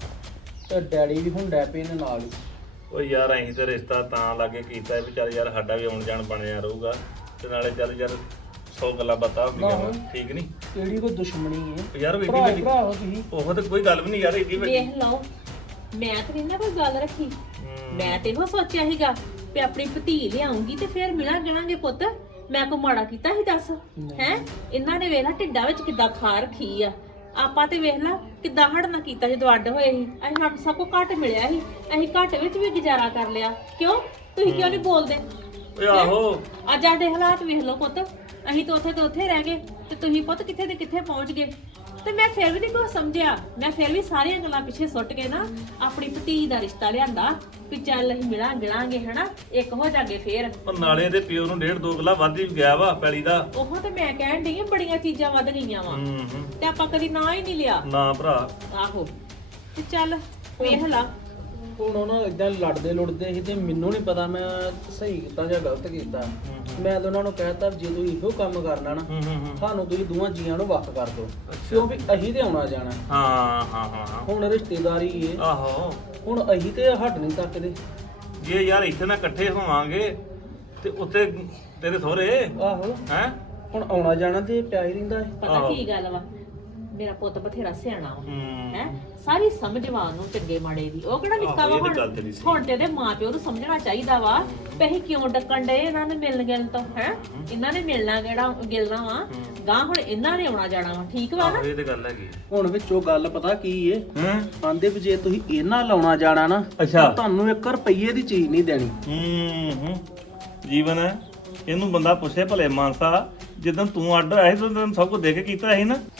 ਤੇ ਡੈਡੀ ਵੀ ਹੁਣ ਡੈ ਪਏ ਨੇ ਨਾਲ ਹੀ।
ਓ ਯਾਰ ਅਸੀਂ ਤੇ ਰਿਸ਼ਤਾ ਤਾਂ ਲਾਗੇ ਕੀਤਾ ਵੀ ਚੱਲ ਯਾਰ ਸਾਡਾ ਵੀ ਆਉਣ ਜਾਣ ਬਣਿਆ ਰਹੂਗਾ ਤੇ ਨਾਲੇ ਚੱਲ ਯਾਰ 100 ਗੱਲਾਂ ਬਾਤਾਂ ਹੁੰਦੀਆਂ ਵਾ, ਠੀਕ ਨਹੀਂ?
ਕਿਹੜੀ ਕੋਈ ਦੁਸ਼ਮਣੀ ਏ?
ਯਾਰ ਉਹ ਏਡੀ
ਭਰਾ
ਵੱਡੀ
ਭਰਾ ਹੋ ਤੁਸੀਂ।
ਉਹ ਤੇ ਕੋਈ ਗੱਲ ਵੀ ਨਹੀਂ ਯਾਰ ਏਡੀ ਵੱਡੀ।
ਵੇਖ ਲਓ, ਮੈਂ ਤੇ ਨਹੀਂ ਨਾ ਕੋਈ ਗੱਲ ਰੱਖੀ। ਮੈਂ ਤੇ ਇਹੋ ਸੋਚਿਆ ਸੀਗਾ ਵੀ ਆਪਣੀ ਭਤੀ ਲਿਆਉਂਗੀ ਤੇ ਫੇਰ ਮਿਲਾਂ ਗਿਲਾਂਗੇ ਪੁੱਤ। ਮੈਂ ਕੋ ਮਾੜਾ ਕੀਤਾ ਸੀ ਦੱਸ? ਹੈ ਇਹਨਾਂ ਨੇ ਵੇਖ ਲਾ ਢਿੱਡਾਂ ਵਿੱਚ ਕਿੱਦਾਂ ਖਾ ਰੱਖੀ ਆ। ਆਪਾਂ ਤੇ ਵੇਖ ਲਾ ਕਿੱਦਾਂ ਹੜਨਾ ਕੀਤਾ ਜਦੋਂ ਅੱਡ ਹੋਏ ਸੀ। ਅਸੀਂ ਸਾਨੂੰ ਸਭ ਕੋ ਘੱਟ ਮਿਲਿਆ ਸੀ, ਅਸੀਂ ਘੱਟ ਵਿੱਚ ਵੀ ਗੁਜ਼ਾਰਾ ਕਰ ਲਿਆ। ਕਿਉਂ ਤੁਸੀਂ ਕਿਉਂ ਨਹੀਂ ਬੋਲਦੇ?
ਓਏ ਆਹੋ
ਅੱਜ ਸਾਡੇ ਹਾਲਾਤ ਵੇਖ ਲਓ ਪੁੱਤ, ਅਸੀਂ ਤਾਂ ਉੱਥੇ ਰਹਿ ਗਏ ਤੇ ਤੁਸੀਂ ਪੁੱਤ ਕਿੱਥੇ ਤੇ ਕਿੱਥੇ ਪਹੁੰਚ ਗਏ। ਤੇ ਮੈਂ ਫਿਰ ਵੀ ਨਹੀਂ ਕੁਛ ਸਮਝਿਆ। ਮੈਂ ਫਿਰ ਵੀ ਸਾਰੀਆਂ ਗੱਲਾਂ ਪਿੱਛੇ ਸੁੱਟ ਕੇ ਨਾ ਆਪਣੀ ਭਤੀ ਦਾ ਰਿਸ਼ਤਾ ਲਿਆਂਦਾ ਵੀ ਚੱਲ ਅਸੀਂ ਮਿਲਾਂ ਗਿਲਾਂਗੇ ਹਨਾ, ਇੱਕ ਹੋ ਜਾਗੇ ਫੇਰ।
ਉਹ ਨਾਲੇ ਦੇ ਪਿਓ ਨੂੰ 1.5-2 ਕਿੱਲਾ ਵੱਧ ਹੀ ਗਿਆ ਵਾ ਪੈਲੀ ਦਾ।
ਉਹ ਤੇ ਮੈਂ ਕਹਿਣ ਡਈ ਆ ਬੜੀਆਂ ਚੀਜ਼ਾਂ ਵੱਧ ਗਈਆਂ ਵਾ ਤੇ ਆਪਾਂ ਕਦੀ ਨਾ ਹੀ ਨਹੀਂ ਲਿਆ।
ਨਾ ਭਰਾ
ਆਹੋ ਤੇ ਚੱਲ ਵੇਖ ਲਾ।
ਹੁਣ ਉਹਨਾਂ ਇਦਾਂ ਲੜਦੇ ਲੁੜਦੇ ਸੀ ਤੇ ਮੈਨੂੰ ਨਹੀਂ ਪਤਾ ਮੈਂ ਸਹੀ ਕੀਤਾ ਜਾਂ ਗਲਤ ਕੀਤਾ। ਮੈਂ ਤਾਂ ਉਹਨਾਂ ਨੂੰ ਕਹਿਤਾ ਜੇ ਤੁਸੀਂ ਇਹੋ ਕੰਮ ਕਰਨਾ ਨਾ ਸਾਨੂੰ ਤੁਸੀਂ ਦੋਵਾਂ ਜੀਆਂ ਨੂੰ ਵੱਖ ਕਰ ਦਿਓ, ਕਿਉਂ ਵੀ ਅਸੀਂ ਤੇ ਆਉਣਾ ਜਾਣਾ।
ਹਾਂ ਹਾਂ ਹਾਂ
ਹੁਣ ਰਿਸ਼ਤੇਦਾਰੀ ਏ,
ਆਹੋ
ਹੁਣ ਅਸੀਂ ਤੇ ਹੱਟ ਨਹੀਂ ਤੱਕਦੇ।
ਜੇ ਯਾਰ ਇੱਥੇ ਨਾ ਇਕੱਠੇ ਹੋਵਾਂਗੇ ਤੇ ਉੱਥੇ ਤੇਰੇ ਸਹੁਰੇ
ਆਹੋ
ਹੈ
ਹੁਣ ਆਉਣਾ ਜਾਣਾ ਤੇ ਪਿਆ ਹੀ ਰਹਿੰਦਾ ਹੈ।
ਪਤਾ ਕੀ ਗੱਲ ਵਾ, ਮੇਰਾ ਪੁੱਤ ਬਥੇਰਾ ਸਿਆਣਾ ਵਾ ਹੈ, ਸਾਰੀ ਸਮਝ ਵਾ ਉਹਨੂੰ ਚੰਗੇ ਮਾੜੇ ਦੀ। ਉਹ ਕਿਹੜਾ ਨਿੱਕਾ ਵਾ ਹੁਣ ਤੇ ਇਹਦੇ ਮਾਪਿਓ ਨੂੰ ਸਮਝਣਾ ਚਾਹੀਦਾ ਵਾ ਵੀ ਅਸੀਂ ਕਿਉਂ ਡੱਕਣ ਡਏ ਇਹਨਾਂ ਨੇ ਮਿਲਣ ਗਿਲਣ ਤੋਂ। ਹੈ ਇਹਨਾਂ ਨੇ ਮਿਲਣਾ ਕਿਹੜਾ ਗਿਲਣਾ ਵਾ, ਗਾਂ ਹੁਣ ਇਹਨਾਂ ਨੇ ਆਉਣਾ ਜਾਣਾ ਵਾ, ਠੀਕ ਵਾ ਨਾ?
ਇਹ ਤੇ ਗੱਲ ਹੈਗੀ।
ਹੁਣ ਵਿੱਚੋਂ ਗੱਲ ਪਤਾ ਕੀ ਏ, ਆਂਦੇ ਵੀ ਜੇ ਤੁਸੀਂ ਇਹਨਾਂ ਲਾਉਣਾ ਜਾਣਾ ਨਾ
ਅੱਛਾ
ਤੁਹਾਨੂੰ 1 ਰੁਪਈਏ ਦੀ ਚੀਜ਼ ਨਹੀਂ ਦੇਣੀ।
ਜੀਵਨ ਹੈ ਇਹਨੂੰ ਬੰਦਾ ਪੁੱਛੇ ਭਲੇ ਮਾਨਸਾ, ਜਦੋਂ ਤੂੰ ਅੱਡ ਹੋਇਆ ਸੀ ਤੈਨੂੰ ਸਭ ਕੁਝ ਦੇ ਕੇ ਕੀਤਾ ਸੀ ਨਾ।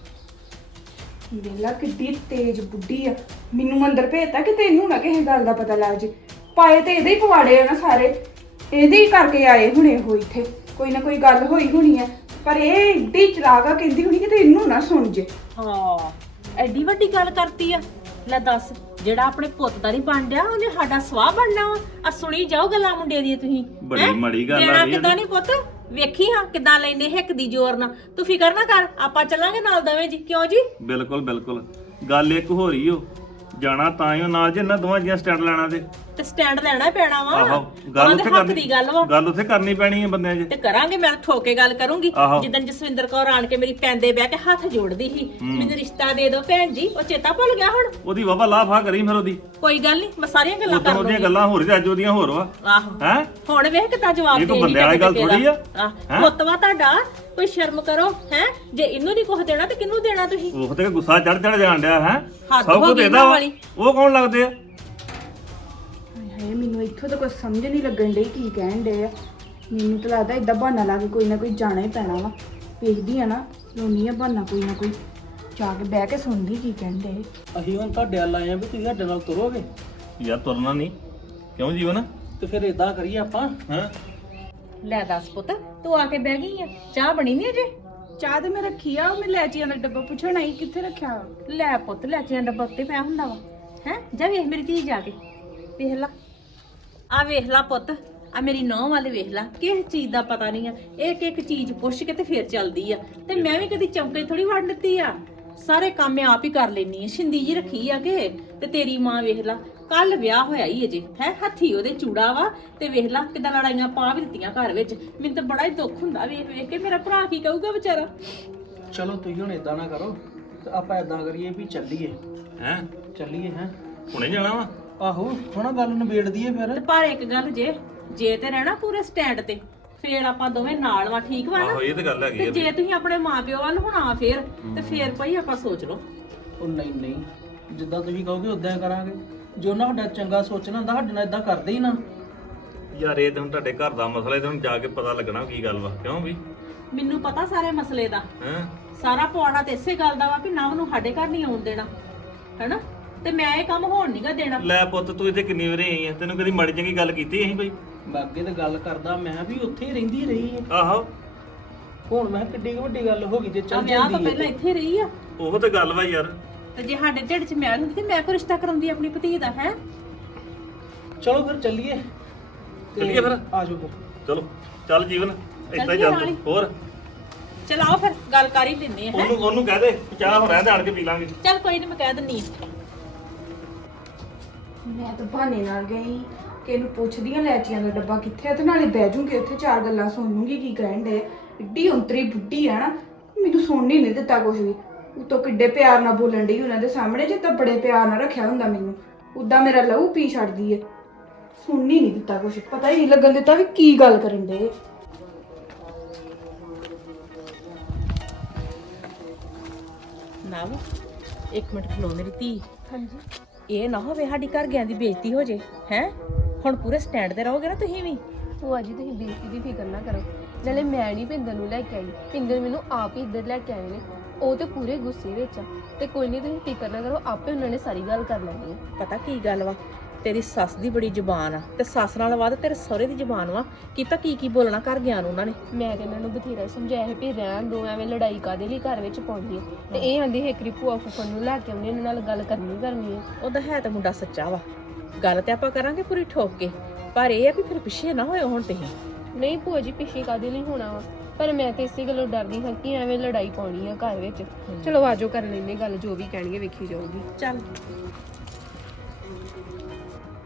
ਵੇਲਾ ਕਿੱਡੀ ਤੇਜ਼ ਬੁੱਢੀ ਆ, ਮੈਨੂੰ ਅੰਦਰ ਭੇਜਤਾ ਕਿ ਤੈਨੂੰ ਨਾ ਕਿਸੇ ਗੱਲ ਦਾ ਪਤਾ ਲੱਗ ਜੇ। ਪਾਏ ਤੇ ਇਹਦੇ ਹੀ ਪਵਾੜੇ ਆ ਨਾ ਸਾਰੇ, ਇਹਦੇ ਹੀ ਕਰਕੇ ਆਏ ਹੁਣੇ ਉਹ ਇੱਥੇ। ਕੋਈ ਨਾ ਕੋਈ ਗੱਲ ਹੋਈ ਹੋਣੀ ਆ, ਪਰ ਇਹ ਏਡੀ ਚਲਾਕ ਆ, ਕਹਿੰਦੀ ਹੋਣੀ ਕਿ ਤੇ ਇਹਨੂੰ ਨਾ ਸੁਣ ਜੇ।
ਹਾਂ ਐਡੀ ਵੱਡੀ ਗੱਲ ਕਰਤੀ ਆ। ਲੈ ਦੱਸ, ਜਿਹੜਾ ਆਪਣੇ ਪੁੱਤ ਦਾ ਨਹੀਂ ਬਣ ਡਿਆ ਉਹਨੇ ਸਾਡਾ ਸਵਾਹ ਬਣਨਾ ਵਾ। ਆ ਸੁਣੀ ਜਾਓ ਗੱਲਾਂ ਮੁੰਡੇ ਦੀਆਂ ਤੁਸੀਂ।
ਬੜੀ ਮਾੜੀ ਗੱਲ ਆ ਰਹੀ
ਕਿਦਾਂ ਨਹੀਂ ਪੁੱਤ, ਵੇਖੀ ਹਾਂ ਕਿਦਾਂ ਲੈਨੇ ਹਿੱਕ ਦੀ ਜ਼ੋਰ ਨਾਲ। ਤੂੰ ਫਿਕਰ ਨਾ ਕਰ, ਆਪਾਂ ਚੱਲਾਂਗੇ ਨਾਲ ਦੋਵੇਂ ਜੀ। ਕਿਉਂ ਜੀ?
ਬਿਲਕੁਲ ਬਿਲਕੁਲ। ਗੱਲ ਇੱਕ ਹੋ ਰਹੀ ਓ, ਜਾਣਾ ਤਾਂ ਹੀ ਨਾਲ ਜੇ ਇਹਨਾਂ ਦੋਵਾਂ ਜੀਆਂ ਸਟੈਂਡ ਲੈਣਾ
ਤੇ ਸਟੈਂਡ ਲੈਣਾ ਪੈਣਾ ਵਾ।
ਆਹੋ ਗੱਲ ਉੱਥੇ
ਹੱਕ ਦੀ ਗੱਲ ਵਾ,
ਗੱਲ ਉੱਥੇ ਕਰਨੀ ਪੈਣੀ ਹੈ ਬੰਦਿਆਂ 'ਚ।
ਤੇ ਕਰਾਂਗੇ। ਮੈਂ ਠੋਕੇ ਗੱਲ ਕਰੂੰਗੀ।
ਆਹੋ।
ਜਿੱਦਣ ਜਸਵਿੰਦਰ ਕੌਰ ਆਣ ਕੇ ਮੇਰੀ ਪੈਂਦੇ ਬਹਿ ਕੇ ਹੱਥ ਜੋੜਦੀ ਸੀ ਮੈਨੂੰ ਰਿਸ਼ਤਾ ਦੇ ਦਿਓ ਭੈਣ ਜੀ, ਉਹ ਚੇਤਾ ਭੁੱਲ ਗਿਆ ਹੁਣ?
ਉਹਦੀ ਵਾਵਾ ਲਾਫਾ ਕਰੀ ਫਿਰ ਉਹਦੀ।
ਕੋਈ ਗੱਲ ਨਹੀਂ, ਮੈਂ ਸਾਰੀਆਂ ਗੱਲਾਂ
ਉਦੋਂ
ਕਰ
ਉਹਦੀਆਂ
ਲੂੰਗੀ।
ਗੱਲਾਂ ਹੋਰ ਤੇ ਅੱਜ ਉਹਦੀਆਂ ਹੋਰ ਵਾ।
ਆਹੋ
ਹੈ
ਹੁਣ ਵੇਖ ਕਿੱਦਾਂ ਜਵਾਬ
ਇਹ ਕੋਈ
ਦੇਣੀ।
ਬੰਦੇ ਵਾਲੀ ਗੱਲ ਥੋੜੀ ਆ।
ਪੁੱਤਵਾ ਤੁਹਾਡਾ ਕੋਈ ਸ਼ਰਮ ਕਰੋ। ਹੈ ਜੇ ਇਹਨੂੰ ਨਹੀਂ ਕੁਝ ਦੇਣਾ ਤੇ ਕਿਹਨੂੰ ਦੇਣਾ ਤੁਸੀਂ?
ਉਹ ਤੇ ਗੁੱਸਾ ਚੜ ਜਾਣ ਡਿਆ ਹੈ।
ਹੱਦ
ਸਭ
ਹੋ
ਕੁਝ
ਗਈ
ਦੇਦਾ ਵਾ,
ਵਾਲੀ।
ਉਹ ਕੌਣ ਲੱਗਦੇ ਆ?
ਹਾਏ ਮੈਨੂੰ ਇੱਥੋਂ ਤਾਂ ਕੁਝ ਸਮਝ ਨਹੀਂ ਲੱਗਣ ਡਈ ਕੀ ਕਹਿਣ ਡੇ ਆ। ਮੈਨੂੰ ਤਾਂ ਲੱਗਦਾ ਏਦਾਂ ਬਹਾਨਾ ਲਾ ਕੇ ਕੋਈ ਨਾ ਕੋਈ ਜਾਣਾ ਹੀ ਪੈਣਾ ਵਾ। ਵੇਖਦੀ ਆ ਨਾ, ਲਾਉਣੀ ਆ ਬਹਾਨਾ ਕੋਈ ਨਾ ਕੋਈ, ਜਾ ਕੇ ਬਹਿ ਕੇ ਸੁਣਦੀ ਕੀ ਕਹਿਣ ਡੇ।
ਅਸੀਂ ਹੁਣ ਤੁਹਾਡੇ ਵੱਲ ਆਏ ਆ ਵੀ ਤੁਸੀਂ ਸਾਡੇ ਨਾਲ ਤੁਰੋਗੇ।
ਯਾਰ ਤੁਰਨਾ ਨਹੀਂ ਕਿਉਂ ਜੀਵਨ?
ਤੇ ਫਿਰ ਇਦਾਂ ਕਰੀਏ ਆਪਾਂ।
ਹਾਂ
ਲੈ ਦੱਸ ਪੁੱਤ, ਤੂੰ ਆ ਕੇ ਬਹਿ ਗਈ ਆ, ਚਾਹ ਬਣੀ ਨਹੀਂ ਅਜੇ?
ਚਾਹ ਤੇ ਮੈਂ ਰੱਖੀ ਆ, ਉਹ ਮੈਂ ਲੈਚੀਆਂ ਦਾ ਡੱਬਾ ਪੁੱਛਣਾ ਹੀ ਕਿੱਥੇ ਰੱਖਿਆ।
ਲੈ ਪੁੱਤ, ਲੈਚੀਆਂ ਡੱਬਾ ਉੱਤੇ ਪਿਆ ਹੁੰਦਾ ਵਾ। ਹੈ ਜਾ ਵੇਖ ਮੇਰੀ ਧੀ ਜਾ ਕੇ, ਵੇਖ ਲਾ ਆ, ਵੇਖ ਲਾ ਪੁੱਤ ਆ ਮੇਰੀ ਨੌਂ ਵਾਲੇ ਵੇਖ ਲਾ, ਕਿਸ ਚੀਜ਼ ਦਾ ਪਤਾ ਨਹੀਂ ਆ। ਇੱਕ ਇੱਕ ਚੀਜ਼ ਪੁੱਛ ਕੇ ਤੇ ਫੇਰ ਚੱਲਦੀ ਆ। ਤੇ ਮੈਂ ਵੀ ਕਦੀ ਚੌਂਕੇ ਥੋੜੀ ਵੜ ਦਿੱਤੀ ਆ, ਸਾਰੇ ਕੰਮ ਮੈਂ ਆਪ ਹੀ ਕਰ ਲੈਣੀ ਆ। ਸ਼ਿੰਦੀ ਜੀ ਰੱਖੀ ਆ ਕਿ ਤੇ ਤੇਰੀ ਮਾਂ ਵੇਖ ਲਾ, ਕੱਲ ਵਿਆਹ ਹੋਇਆ ਹੀ ਅਜੇ ਹੈ, ਹੱਥੀ ਉਹਦੇ ਚੂੜਾ ਵਾ ਤੇ ਵੇਖ ਲਾ ਕਿਦਾਂ ਲੜਾਈਆਂ ਪਾ ਵੀ ਦਿੱਤੀਆਂ ਘਰ ਵਿੱਚ। ਮੈਨੂੰ ਤਾਂ ਬੜਾ ਹੀ ਦੁੱਖ ਹੁੰਦਾ ਵੇਖ ਵੇਖ ਕੇ। ਮੇਰਾ ਭਰਾ ਕੀ ਕਹੂਗਾ ਵਿਚਾਰਾ?
ਚਲੋ ਤੁਸੀਂ ਹੁਣ ਇਦਾਂ ਨਾ ਕਰੋ ਤੇ ਆਪਾਂ ਇਦਾਂ ਕਰੀਏ ਵੀ ਚੱਲੀਏ।
ਹੈ
ਚੱਲੀਏ। ਹੈ
ਹੁਣੇ ਜਾਣਾ ਵਾ?
ਆਹੋ ਹੁਣ ਗੱਲ ਨਿਬੇੜਦੀ ਏ ਫਿਰ।
ਤੇ ਪਰ ਇੱਕ ਗੱਲ ਜੇ ਤੇ ਰਹਿਣਾ ਪੂਰੇ ਸਟੈਂਡ ਤੇ ਫੇਰ ਆਪਾਂ ਦੋਵੇਂ ਨਾਲ ਵਾ, ਠੀਕ ਵਾ ਨਾ?
ਆਹੋ ਇਹ ਤਾਂ ਗੱਲ ਹੈਗੀ
ਤੇ
ਆ
ਜੇ ਤੁਸੀਂ ਆਪਣੇ ਮਾਪਿਓ ਵੱਲ ਹੋਣਾ ਫੇਰ ਤੇ ਫੇਰ ਭਾਈ ਆਪਾਂ ਸੋਚ ਲਓ।
ਉਹ ਨਹੀਂ ਨਹੀਂ, ਜਿੱਦਾਂ ਤੁਸੀਂ ਕਹੋਗੇ ਉਦਾਂ ਹੀ ਕਰਾਂਗੇ। ਜੋ ਨਾ ਸਾਡਾ ਚੰਗਾ ਸੋਚਣਾ ਹੁੰਦਾ ਸਾਡੇ ਨਾਲ ਇਦਾਂ ਕਰਦੇ ਹੀ ਨਾ।
ਯਾਰ ਇਹ ਤਾਂ ਹੁਣ ਤੁਹਾਡੇ ਘਰ ਦਾ ਮਸਲਾ, ਇਹ ਤਾਂ ਹੁਣ ਜਾ ਕੇ ਪਤਾ ਲੱਗਣਾ ਕੀ ਗੱਲ ਵਾ, ਕਿਉਂ ਵੀ
ਮੈਨੂੰ ਪਤਾ ਸਾਰੇ ਮਸਲੇ ਦਾ,
ਹੈਂ?
ਸਾਰਾ ਪਵਾੜਾ ਤੇ ਇਸੇ ਗੱਲ ਦਾ ਵਾ ਵੀ ਨਵ ਨੂੰ ਸਾਡੇ ਘਰ ਨਹੀਂ ਆਉਣ ਦੇਣਾ, ਹੈਨਾ? ਤੇ ਮੈਂ ਇਹ ਕੰਮ ਹੋਣ ਨਹੀਂਗਾ ਦੇਣਾ।
ਲੈ ਪੁੱਤ ਤੂੰ ਇੱਥੇ ਕਿੰਨੀ ਵਾਰੀ ਆਈ ਆ, ਤੈਨੂੰ ਕਦੀ ਮਾੜੀ ਚੰਗੀ ਗੱਲ ਕੀਤੀ ਅਸੀਂ ਕੋਈ?
ਮੈਂ ਅੱਗੇ ਤੇ ਗੱਲ ਕਰਦਾ, ਮੈਂ ਵੀ ਉੱਥੇ ਹੀ ਰਹਿੰਦੀ ਰਹੀ ਹੈ।
ਆਹੋ
ਹੁਣ ਮੈਂ ਕਿੱਡੀ ਕੁ ਵੱਡੀ ਗੱਲ ਹੋ ਗਈ ਜੇ
ਆ
ਚੱਲ
ਵਿਆਹ ਤੋਂ
ਜਾਂਦੀ
ਪਹਿਲਾਂ ਇੱਥੇ ਰਹੀ ਆ,
ਉਹ ਤੇ ਗੱਲ ਵਾ ਯਾਰ।
ਤੇ ਜੇ ਸਾਡੇ ਢਿੱਡ 'ਚ ਮੈਲ ਹੁੰਦੀ ਤੇ ਮੈਂ ਕੋਈ ਰਿਸ਼ਤਾ ਕਰਾਉਂਦੀ ਆਪਣੀ ਭਤੀ ਦਾ, ਹੈ?
ਚਲੋ ਫਿਰ ਚੱਲੀਏ। ਤੇ
ਚੱਲੀਏ ਫਿਰ?
ਆ ਜਾਓ ਫਿਰ।
ਚਲੋ ਚੱਲ ਜੀਵਨ, ਏਦਾਂ ਹੀ
ਚੱਲੀਏ
ਚੱਲ
ਨਾਲ ਹੀ।
ਤੂੰ। ਹੋਰ
ਚਲ ਆਓ ਫਿਰ ਗੱਲ ਕਰ ਹੀ ਲੈਂਦੇ ਆ, ਹੈ?
ਉਹਨੂੰ ਕਹਿ ਦੇ ਚਾਹ ਹੋ ਰਹਿਣ ਦੇ, ਆਣ ਕੇ ਪੀ ਲਾਂਗੇ।
ਚੱਲ ਕੋਈ ਨਹੀਂ, ਮੈਂ ਕਹਿ ਦਿੰਨੀ ਆ।
ਮੈਂ ਤਾਂ ਬਹਾਨੇ ਨਾਲ ਗਈ ਕਿ ਇਹਨੂੰ ਪੁੱਛਦੀ ਆ ਲੈਚੀਆਂ ਦਾ ਡੱਬਾ ਕਿੱਥੇ ਆ, ਤੇ ਨਾਲੇ ਬਹਿ ਜੂੰਗੀ ਉੱਥੇ 4 ਗੱਲਾਂ ਸੁਣ ਲੂੰਗੀ ਕੀ ਕਹਿਣ ਦੇ। ਏਡੀ ਉਂਤਰੀ ਬੁੱਢੀ ਆ ਨਾ, ਮੈਨੂੰ ਸੁਣ ਹੀ ਨਹੀਂ ਦਿੱਤਾ ਕੁਝ ਵੀ। ਉਤੋਂ ਕਿੱਡੇ ਪਿਆਰ ਨਾਲ ਬੋਲਣ ਡਈ ਉਹਨਾਂ ਦੇ ਸਾਹਮਣੇ, ਜੇ ਤਾਂ ਬੜੇ ਪਿਆਰ ਨਾਲ ਰੱਖਿਆ ਹੁੰਦਾ ਮੈਨੂੰ, ਉਦਾਂ ਮੇਰਾ ਲਹੂ ਪੀ ਛੱਡਦੀ ਏ। ਸੁਣ ਹੀ ਨਹੀਂ ਦਿੱਤਾ ਕੁਝ, ਪਤਾ ਹੀ ਨਹੀਂ ਲੱਗਣ ਦਿੱਤਾ ਵੀ ਕੀ ਗੱਲ ਕਰਨ ਦੇ।
ਨਵ ਇੱਕ ਮਿੰਟ ਖਲੋ ਮੇਰੀ ਧੀ।
ਹਾਂਜੀ
ਇਹ ਨਾ ਹੋਵੇ ਸਾਡੀ ਘਰ ਗਿਆ ਦੀ ਬੇਇੱਜ਼ਤੀ ਹੋ ਜੇ, ਹੈ? ਹੁਣ ਪੂਰੇ ਸਟੈਂਡ ਤੇ ਰਹੋਗੇ ਨਾ ਤੁਸੀਂ ਵੀ।
ਭੂਆ ਜੀ ਤੁਸੀਂ ਬੇਇੱਜ਼ਤੀ ਦੀ ਫਿਕਰ ਨਾ ਕਰੋ, ਨਾਲੇ ਮੈਂ ਨਹੀਂ ਪਿੰਦਰ ਨੂੰ ਲੈ ਕੇ ਆਈ, ਪਿੰਦਰ ਮੈਨੂੰ ਆਪ ਹੀ ਇੱਧਰ ਲੈ ਕੇ ਆਏ ਨੇ। ਉਹ ਤੇ ਪੂਰੇ ਗੁੱਸੇ ਵਿੱਚ ਆ, ਤੇ ਕੋਈ ਨਹੀਂ ਤੁਸੀਂ ਫਿਕਰ ਨਾ ਕਰੋ, ਆਪੇ ਉਹਨਾਂ ਨੇ ਸਾਰੀ ਗੱਲ ਕਰ ਲੈਣੀ ਹੈ।
ਪਤਾ ਕੀ ਗੱਲ ਵਾ, ਤੇਰੀ ਸੱਸ ਦੀ ਬੜੀ ਜ਼ੁਬਾਨ ਆ, ਤੇ ਸੱਸ ਨਾਲ ਵੱਧ ਤੇਰੇ ਸਹੁਰੇ ਦੀ ਜ਼ੁਬਾਨ ਵਾ। ਕੀਤਾ ਕੀ ਬੋਲਣਾ ਘਰ ਗਿਆ ਨੂੰ ਉਹਨਾਂ ਨੇ।
ਮੈਂ ਤੇ ਇਹਨਾਂ ਨੂੰ ਬਥੇਰਾ ਸਮਝਾਇਆ ਹੈ ਵੀ ਰਹਿਣ ਦੋ, ਐਵੇਂ ਲੜਾਈ ਕਾਦੇ ਲਈ ਘਰ ਵਿੱਚ ਪਾਉਣੀ ਹੈ। ਤੇ ਇਹ ਆਂਦੀ ਹੈ ਕਿ ਭੂਆ ਫੁੱਫੜ ਨੂੰ ਲੈ ਕੇ ਆਉਂਦੇ, ਇਹਨਾਂ ਨਾਲ ਗੱਲ ਕਰਨੀ ਹੈ।
ਉਹਦਾ ਹੈ ਤਾਂ ਮੁੰਡਾ ਸੱਚਾ ਵਾ, ਗੱਲ ਤੇ ਆਪਾਂ ਕਰਾਂਗੇ ਪੂਰੀ ਠੋਕ ਕੇ, ਪਰ ਇਹ ਆ ਵੀ ਫਿਰ ਪਿੱਛੇ ਨਾ ਹੋਇਓ ਹੁਣ ਤੁਸੀਂ।
ਨਹੀਂ ਭੂਆ ਜੀ ਪਿੱਛੇ ਕਾਦੇ ਲਈ ਹੋਣਾ ਵਾ, ਪਰ ਮੈਂ ਤੇ ਇਸੇ ਗੱਲੋਂ ਡਰਦੀ ਹਾਂ ਕਿ ਐਵੇਂ ਲੜਾਈ ਪਾਉਣੀ ਆ ਘਰ ਵਿੱਚ। ਚਲੋ ਆਜੋ ਕਰ ਲੈਂਦੇ ਗੱਲ, ਜੋ ਵੀ ਕਹਿਣਗੇ ਵੇਖੀ ਜਾਊਗੀ।
ਚੱਲ